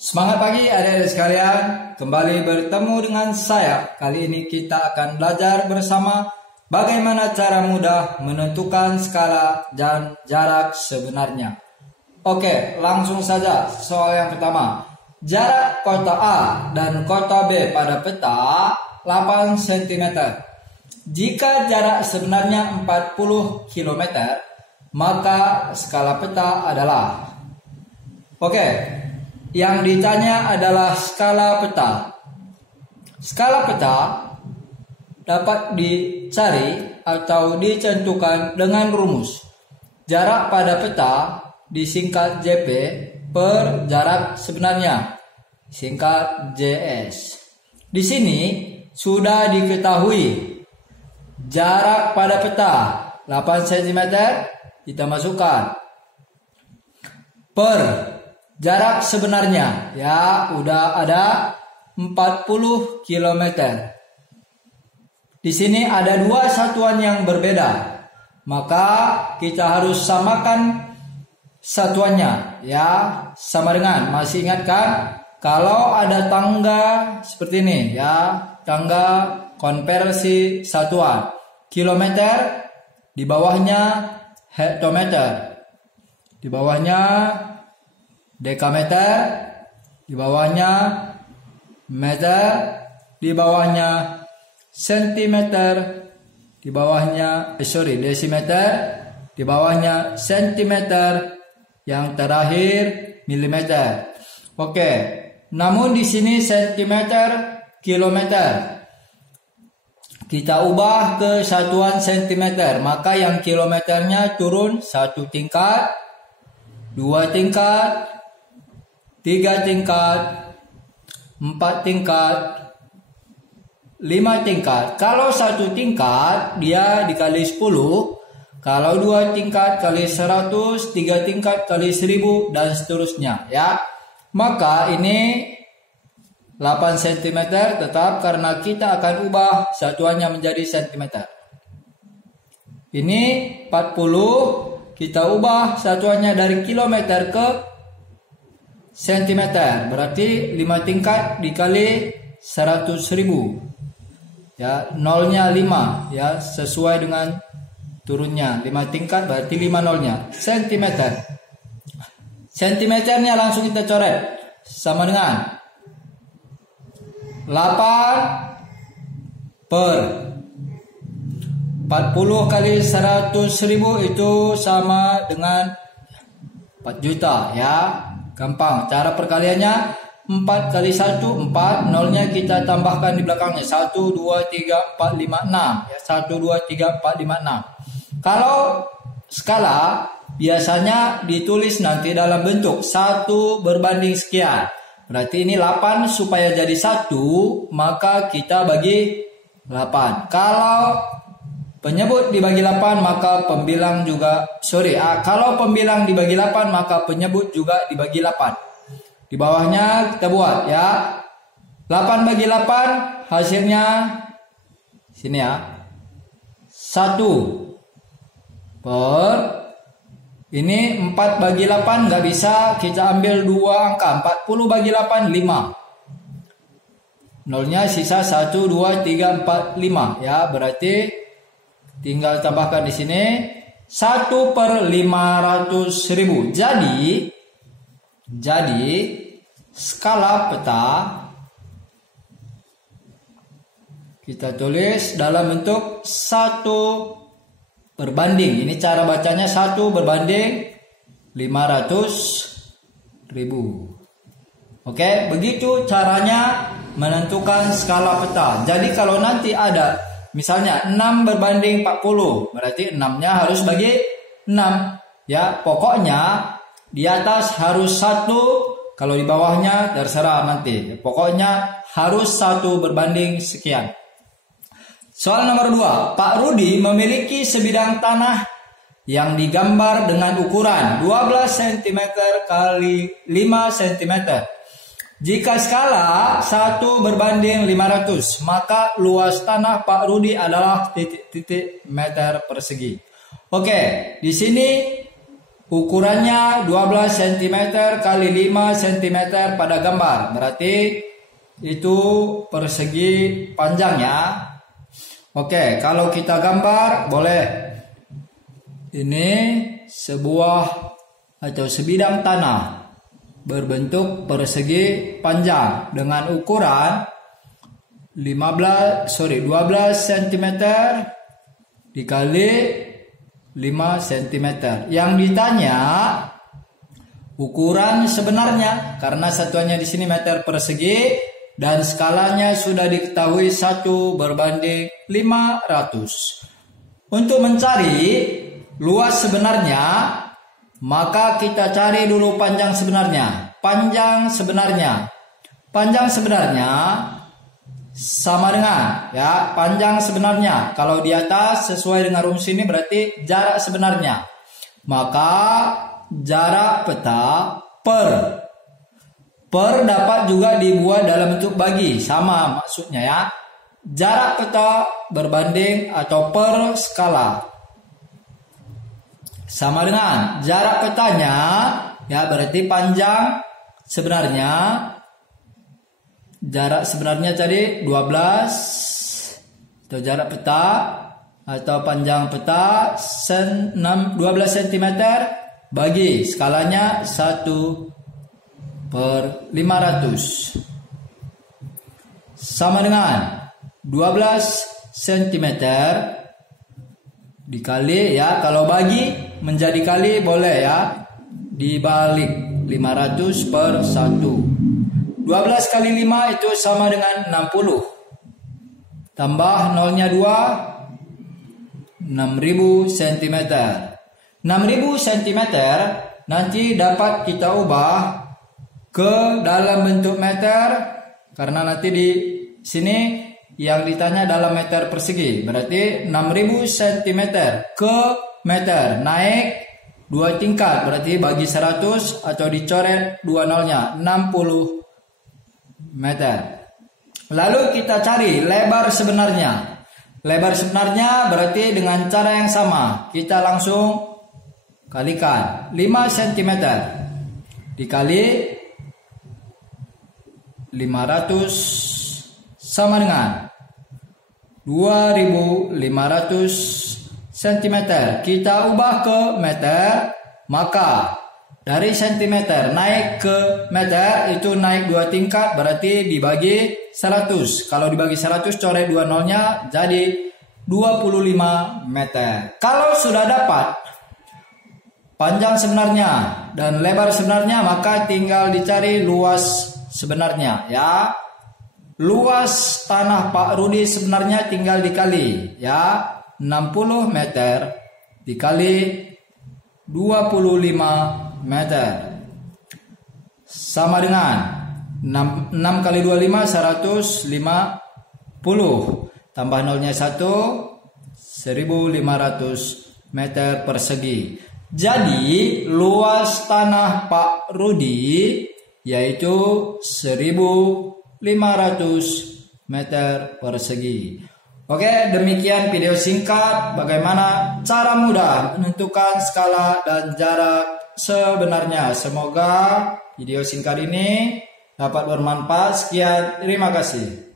Semangat pagi adik-adik sekalian, kembali bertemu dengan saya. Kali ini kita akan belajar bersama bagaimana cara mudah menentukan skala dan jarak sebenarnya. Oke, langsung saja soal yang pertama. Jarak kota A dan kota B pada peta 8 cm. Jika jarak sebenarnya 40 km, maka skala peta adalah. Yang ditanya adalah skala peta. Skala peta dapat dicari atau ditentukan dengan rumus. Jarak pada peta disingkat JP per jarak sebenarnya, singkat JS. Di sini sudah diketahui jarak pada peta 8 cm, kita masukkan per jarak sebenarnya, ya udah ada 40 km. Di sini ada dua satuan yang berbeda, maka kita harus samakan satuannya, ya sama dengan, masih ingat kan? Kalau ada tangga seperti ini, ya tangga konversi satuan, kilometer di bawahnya hektometer, di bawahnya dekameter, di bawahnya meter, di bawahnya sentimeter, di bawahnya desimeter, di bawahnya sentimeter, yang terakhir milimeter. Namun di sini sentimeter, kilometer. Kita ubah ke satuan sentimeter, maka yang kilometernya turun satu tingkat, dua tingkat, 3 tingkat, 4 tingkat, 5 tingkat. Kalau 1 tingkat dia dikali 10, kalau 2 tingkat kali 100, 3 tingkat kali 1000 dan seterusnya, ya. Maka ini 8 cm tetap karena kita akan ubah satuannya menjadi cm. Ini 40, kita ubah satuannya dari kilometer ke sentimeter, berarti 5 tingkat dikali 100.000, ya nolnya 5, ya sesuai dengan turunnya 5 tingkat berarti 5 nolnya sentimeter. Sentimeternya langsung kita coret sama dengan 8 per 40 kali 100.000 itu sama dengan 4 juta, ya. Gampang, cara perkaliannya 4 kali 1, 4, nolnya kita tambahkan di belakangnya 1, 2, 3, 4, 5, 6, ya 1, 2, 3, 4, 5, 6. Kalau skala biasanya ditulis nanti dalam bentuk 1 berbanding sekian, berarti ini 8 supaya jadi 1, maka kita bagi 8. Kalau penyebut dibagi 8 maka pembilang juga kalau pembilang dibagi 8 maka penyebut juga dibagi 8. Di bawahnya kita buat, ya. 8 bagi 8 hasilnya sini, ya. 1 per ini 4 bagi 8 nggak bisa, kita ambil 2 angka. 40 bagi 8 5. Nolnya sisa 1 2 3 4 5, ya. Berarti tinggal tambahkan di sini 1 per 500.000. Jadi skala peta kita tulis dalam bentuk 1 berbanding. Ini cara bacanya 1 berbanding 500.000. Begitu caranya menentukan skala peta. Jadi kalau nanti ada misalnya 6 berbanding 40, berarti 6-nya harus bagi 6. Ya, pokoknya di atas harus 1, kalau di bawahnya terserah nanti. Pokoknya harus 1 berbanding sekian. Soal nomor 2, Pak Rudi memiliki sebidang tanah yang digambar dengan ukuran 12 cm kali 5 cm. Jika skala 1 berbanding 500, maka luas tanah Pak Rudi adalah titik-titik meter persegi. Di sini ukurannya 12 cm kali 5 cm pada gambar. Berarti itu persegi panjangnya. Oke, kalau kita gambar boleh. Ini sebuah atau sebidang tanah berbentuk persegi panjang dengan ukuran 12 cm dikali 5 cm. Yang ditanya ukuran sebenarnya karena satuannya di sini meter persegi dan skalanya sudah diketahui 1 berbanding 500. Untuk mencari luas sebenarnya, maka kita cari dulu panjang sebenarnya. Panjang sebenarnya sama dengan panjang sebenarnya. Kalau di atas sesuai dengan rumus ini berarti jarak sebenarnya. Maka jarak peta per dapat juga dibuat dalam bentuk bagi, sama maksudnya ya. Jarak peta berbanding atau per skala sama dengan jarak petanya, berarti panjang sebenarnya, jarak sebenarnya tadi 12 atau jarak peta atau panjang peta 12 cm bagi skalanya 1/500 sama dengan 12 cm dikali kalau bagi menjadi kali boleh dibalik 500 per 1. 12 kali 5 itu sama dengan 60. Tambah nolnya 2, 6000 cm. 6000 cm nanti dapat kita ubah ke dalam bentuk meter karena nanti di sini yang ditanya dalam meter persegi. Berarti 6000 cm ke meter, naik 2 tingkat, berarti bagi 100 atau dicoret 2 nolnya, 60 meter. Lalu kita cari lebar sebenarnya. Lebar sebenarnya berarti dengan cara yang sama. Kita langsung kalikan 5 cm dikali 500 sama dengan 2500 cm. Kita ubah ke meter, maka dari cm naik ke meter itu naik 2 tingkat, berarti dibagi 100. Kalau dibagi 100 coret 2 nolnya jadi 25 meter. Kalau sudah dapat panjang sebenarnya dan lebar sebenarnya, maka tinggal dicari luas sebenarnya ya. Luas tanah Pak Rudi sebenarnya tinggal dikali 60 meter dikali 25 meter sama dengan 6 kali 25 150 tambah nolnya 1 1500 meter persegi. Jadi luas tanah Pak Rudi yaitu 1500 meter persegi. Oke, demikian video singkat bagaimana cara mudah menentukan skala dan jarak sebenarnya. Semoga video singkat ini dapat bermanfaat. Sekian, terima kasih.